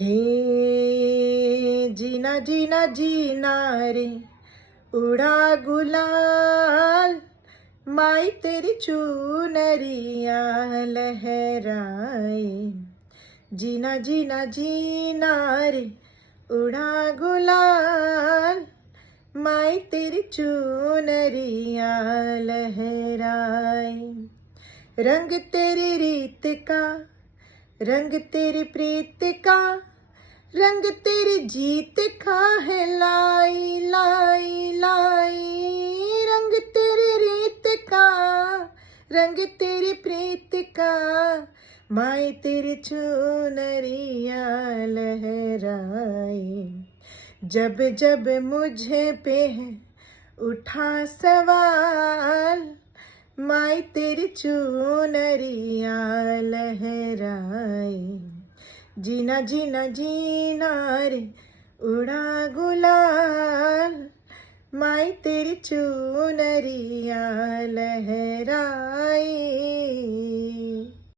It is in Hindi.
हे जीना जीना जीना रे उड़ा गुलाल, माई तेरी चूनरिया लहराए। जीना जीना जीना रे उड़ा गुलाल, माई तेरी चूनरिया लहराए। रंग तेरी रीत का, रंग तेरी प्रीत का, रंग तेरी जीत का है लाई लाई लाई। रंग तेरी रीत का, रंग तेरी प्रीत का, माई तेरी चुनरिया लहराए। जब जब मुझे पे है उठा सवाल, माई तेरी चुनरिया लहराए। जीना जीना जीना रे उड़ा गुलाल, माई तेरी चुनरिया लहराए।